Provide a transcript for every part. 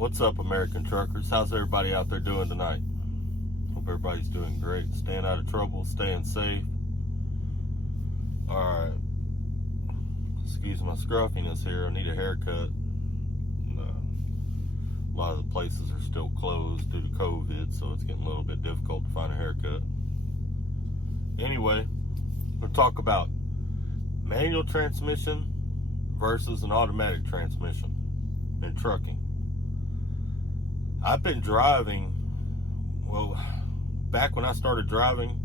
What's up, American truckers? How's everybody out there doing tonight? Hope everybody's doing great, staying out of trouble, staying safe. Alright, excuse my scruffiness here. I need a haircut. A lot of the places are still closed due to COVID, so it's getting a little bit difficult to find a haircut. Anyway, we'll talk about manual transmission versus an automatic transmission in trucking. I've been driving, well, back when I started driving,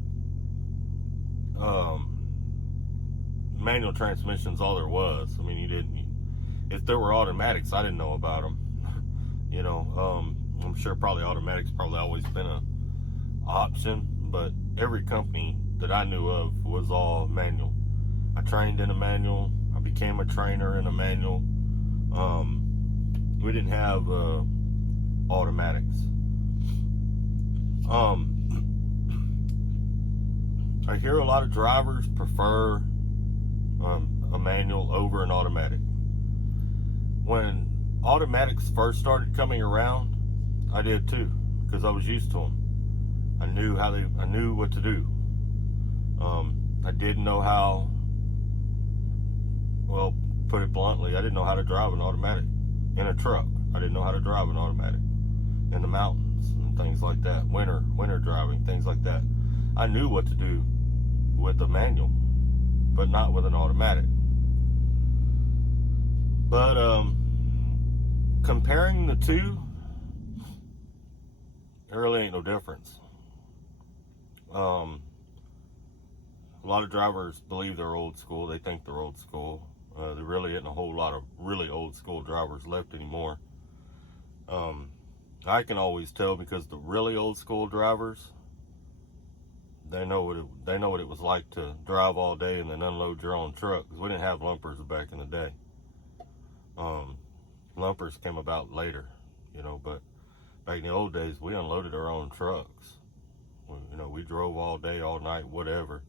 manual transmissions all there was. I mean, if there were automatics, I didn't know about them. I'm sure probably automatics probably always been an option, but every company that I knew of was all manual. I trained in a manual. I became a trainer in a manual. We didn't have automatics. I hear a lot of drivers prefer a manual over an automatic. When automatics first started coming around, I did too, because I was used to them. I knew what to do. I didn't know how, well, put it bluntly, I didn't know how to drive an automatic in a truck. I didn't know how to drive an automatic in the mountains and things like that. Winter driving, things like that. I knew what to do with a manual, but not with an automatic. But comparing the two, there really ain't no difference. A lot of drivers believe they're old school. They think they're old school. There really isn't a whole lot of really old school drivers left anymore. I can always tell because the really old school drivers, they know what it was like to drive all day and then unload your own truck, because we didn't have lumpers back in the day. Lumpers came about later, but back in the old days, we unloaded our own trucks. We drove all day, all night, whatever.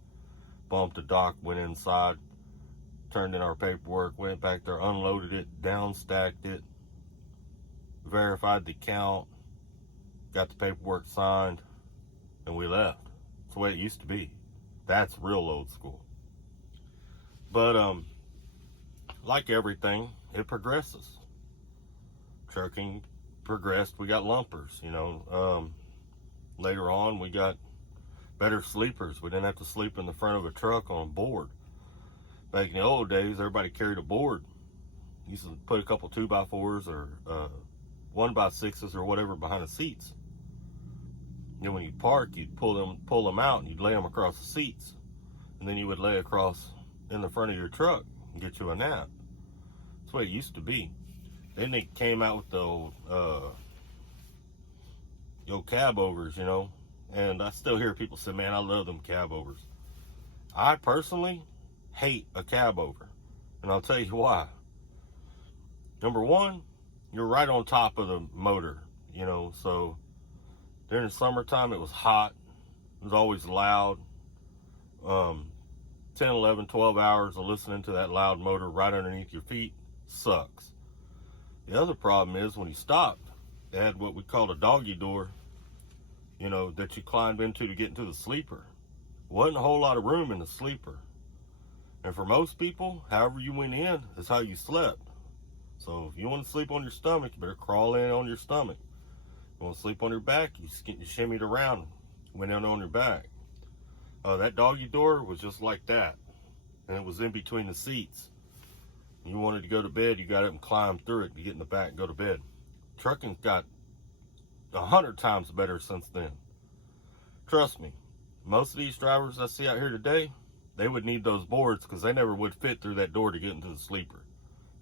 Bumped the dock, went inside, turned in our paperwork, went back there, unloaded it, down stacked it, verified the count, got the paperwork signed, and we left. That's the way it used to be. That's real old school. But like everything, it progresses. Trucking progressed. We got lumpers, later on we got better sleepers. We didn't have to sleep in the front of a truck on a board. Back in the old days, everybody carried a board. Used to put a couple 2x4s or 1x6s or whatever behind the seats. Then when you park, you'd pull them out and you'd lay them across the seats, and then you would lay across in the front of your truck and get you a nap. That's the way it used to be. Then they came out with the old cab overs, and I still hear people say, man, I love them cab overs. I personally hate a cab over, and I'll tell you why. Number one, you're right on top of the motor, so during the summertime it was hot, it was always loud. 10, 11, 12 hours of listening to that loud motor right underneath your feet sucks. The other problem is when you stopped, they had what we called a doggy door, that you climbed into to get into the sleeper. Wasn't a whole lot of room in the sleeper. And for most people, however you went in is how you slept. So if you want to sleep on your stomach, you better crawl in on your stomach. If you want to sleep on your back, you shimmied around, went in on your back. That doggy door was just like that. And it was in between the seats. You wanted to go to bed, you got up and climbed through it to get in the back and go to bed. Trucking's got 100 times better since then. Trust me, most of these drivers I see out here today, they would need those boards because they never would fit through that door to get into the sleeper.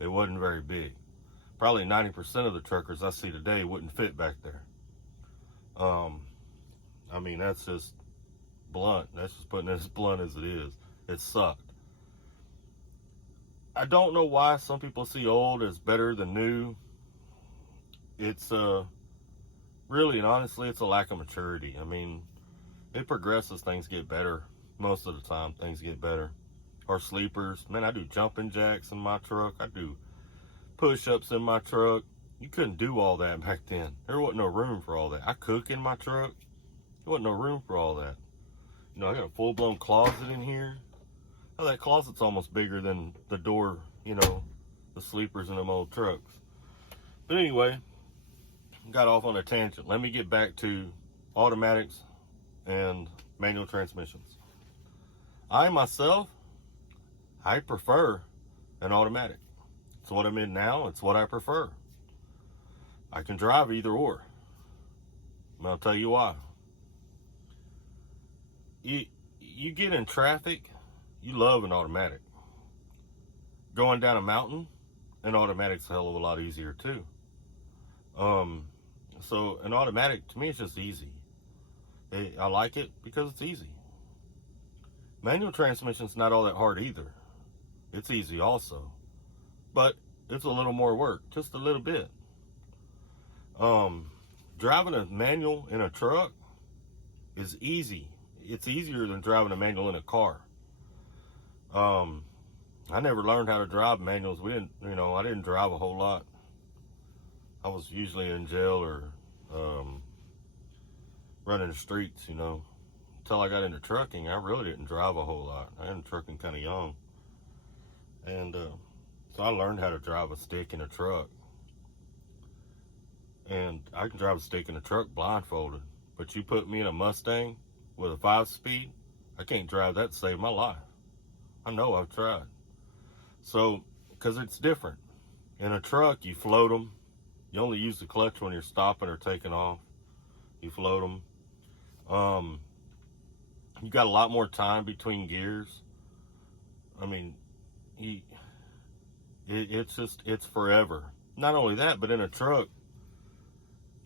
It wasn't very big. Probably 90% of the truckers I see today wouldn't fit back there. That's just blunt. That's just putting it as blunt as it is. It sucked. I don't know why some people see old as better than new. It's really and honestly, it's a lack of maturity. It progresses, things get better. Most of the time, things get better. Our sleepers, man, I do jumping jacks in my truck. I do push-ups in my truck. You couldn't do all that back then. There wasn't no room for all that. I cook in my truck. There wasn't no room for all that. You know, I got a full-blown closet in here. Oh, that closet's almost bigger than the door, you know, the sleepers in them old trucks. But anyway, got off on a tangent. Let me get back to automatics and manual transmissions. I myself, I prefer an automatic. It's what I'm in now. It's what I prefer. I can drive either or. And I'll tell you why. You get in traffic, you love an automatic. Going down a mountain, an automatic's a hell of a lot easier too. So an automatic to me is just easy. I like it because it's easy. Manual transmission's not all that hard either. It's easy also, but it's a little more work, just a little bit. Driving a manual in a truck is easy. It's easier than driving a manual in a car. I never learned how to drive manuals. I didn't drive a whole lot. I was usually in jail or running the streets, you know. Until I got into trucking, I really didn't drive a whole lot. I got into trucking kind of young. And so I learned how to drive a stick in a truck. And I can drive a stick in a truck blindfolded. But you put me in a Mustang with a 5-speed, I can't drive that to save my life. I know, I've tried. So, because it's different. In a truck, you float them. You only use the clutch when you're stopping or taking off. You float them. You got a lot more time between gears. I mean, it's forever. Not only that, but in a truck,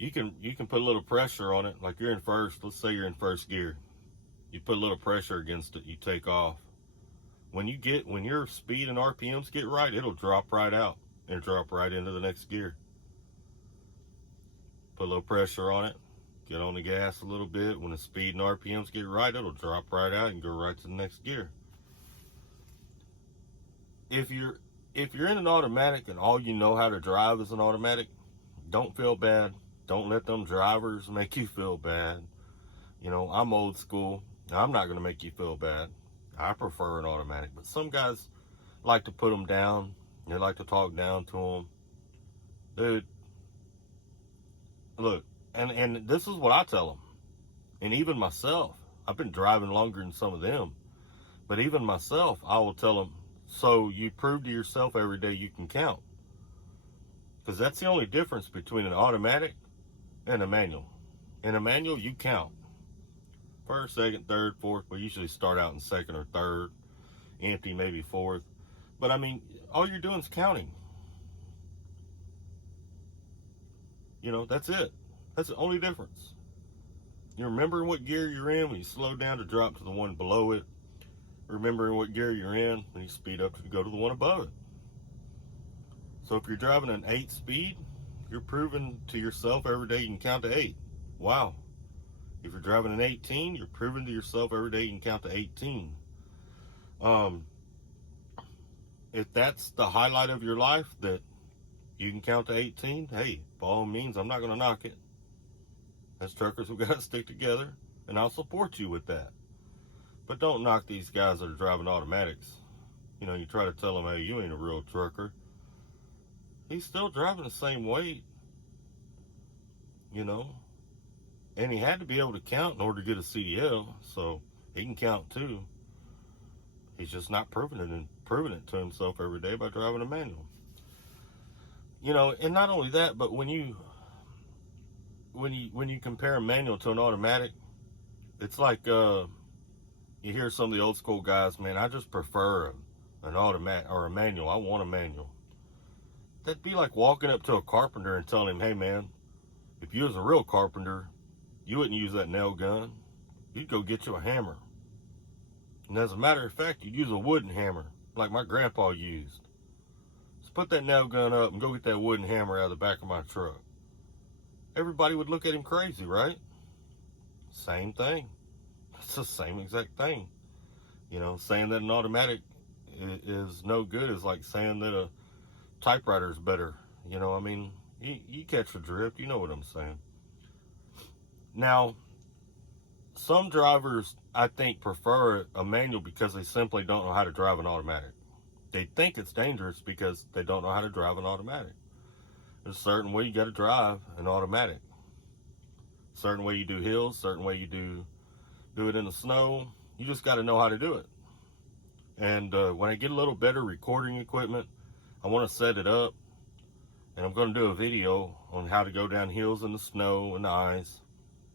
you can put a little pressure on it. Like you're in first. Let's say you're in first gear. You put a little pressure against it. You take off. When your speed and RPMs get right, it'll drop right out and drop right into the next gear. Put a little pressure on it. Get on the gas a little bit. When the speed and RPMs get right, it'll drop right out and go right to the next gear. If you're in an automatic and all you know how to drive is an automatic, don't feel bad. Don't let them drivers make you feel bad. You know, I'm old school. I'm not going to make you feel bad. I prefer an automatic, but some guys like to put them down. They like to talk down to them. Dude, look, and this is what I tell them. And even myself, I've been driving longer than some of them, but even myself, I will tell them, so you prove to yourself every day you can count. Because that's the only difference between an automatic and a manual. In a manual, you count. First, second, third, fourth. We usually start out in second or third. Empty, maybe fourth. But I mean, all you're doing is counting. You know, that's it. That's the only difference. You're remembering what gear you're in when you slow down to drop to the one below it. Remembering what gear you're in when you speed up to go to the one above it. So if you're driving an 8-speed, you're proving to yourself every day you can count to 8. Wow. If you're driving an 18, you're proving to yourself every day you can count to 18. If that's the highlight of your life, that you can count to 18, hey, by all means, I'm not going to knock it. As truckers, we've got to stick together, and I'll support you with that. But don't knock these guys that are driving automatics. You know, you try to tell them, hey, you ain't a real trucker. He's still driving the same weight, you know. And he had to be able to count in order to get a CDL, so he can count too. He's just not proving it to himself every day by driving a manual. You know, and not only that, but when you compare a manual to an automatic, it's like you hear some of the old school guys, man, I just prefer an automatic or a manual. I want a manual. That'd be like walking up to a carpenter and telling him, hey man, if you was a real carpenter, you wouldn't use that nail gun. You'd go get you a hammer. And as a matter of fact, you'd use a wooden hammer, like my grandpa used. So put that nail gun up and go get that wooden hammer out of the back of my truck. Everybody would look at him crazy, right? Same thing. It's the same exact thing. You know, saying that an automatic is no good is like saying that a typewriter is better. You know, I mean, You catch the drift. You know what I'm saying. Now, some drivers, I think, prefer a manual because they simply don't know how to drive an automatic. They think it's dangerous because they don't know how to drive an automatic. There's a certain way you got to drive an automatic. Certain way you do hills, certain way you do it in the snow. You just got to know how to do it. And when I get a little better recording equipment, I want to set it up. And I'm going to do a video on how to go down hills in the snow and the ice,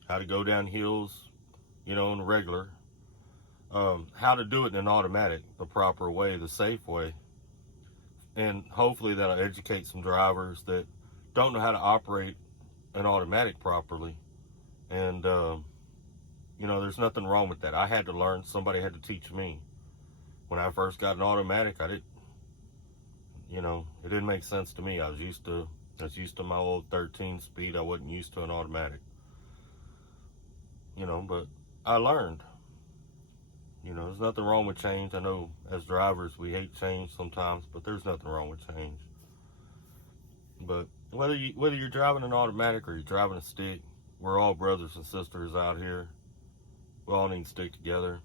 how to go down hills, in the regular, how to do it in an automatic, the proper way, the safe way. And hopefully that'll educate some drivers that don't know how to operate an automatic properly. And, there's nothing wrong with that. I had to learn. Somebody had to teach me. When I first got an automatic, it didn't make sense to me. I was used to my old 13 speed. I wasn't used to an automatic. But I learned. There's nothing wrong with change. I know as drivers we hate change sometimes, but there's nothing wrong with change. But whether you're driving an automatic or you're driving a stick, we're all brothers and sisters out here. We all need to stick together.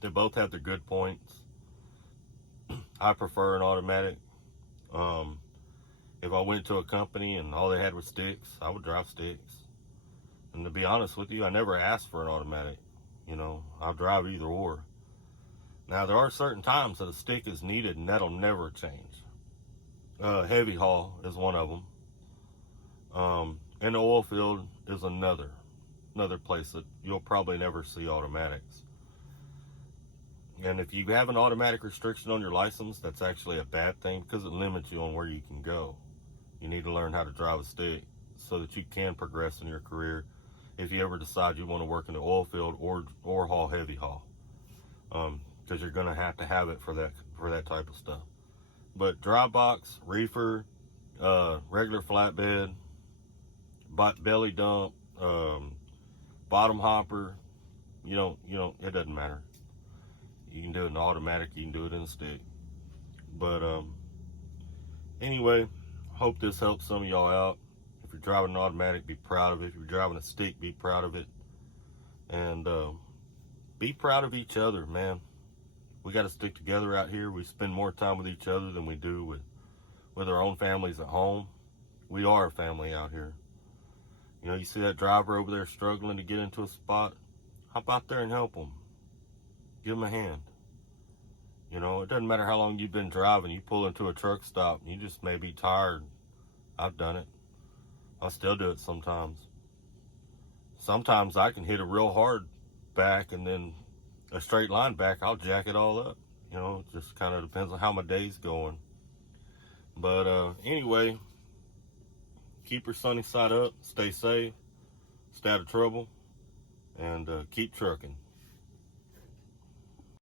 They both have their good points. I prefer an automatic. If I went to a company and all they had was sticks, I would drive sticks. And to be honest with you, I never asked for an automatic. I'll drive either or. Now, there are certain times that a stick is needed, and that'll never change. Heavy haul is one of them. And the oil field is another place that you'll probably never see automatics. And if you have an automatic restriction on your license, that's actually a bad thing because it limits you on where you can go. You need to learn how to drive a stick so that you can progress in your career if you ever decide you want to work in the oil field or haul heavy haul, because you're going to have it for that type of stuff. But dry box, reefer, regular flatbed, belly dump, bottom hopper, it doesn't matter. You can do it in automatic, you can do it in a stick. But anyway, hope this helps some of y'all out. If you're driving an automatic, be proud of it. If you're driving a stick, be proud of it. And be proud of each other, man. We got to stick together out here. We spend more time with each other than we do with our own families at home. We are a family out here. You see that driver over there struggling to get into a spot? Hop out there and help them. Give them a hand. It doesn't matter how long you've been driving. You pull into a truck stop and you just may be tired. I've done it. I still do it sometimes. Sometimes I can hit a real hard back and then a straight line back, I'll jack it all up. It just kind of depends on how my day's going. But anyway, keep your sunny side up, stay safe, stay out of trouble, and keep trucking.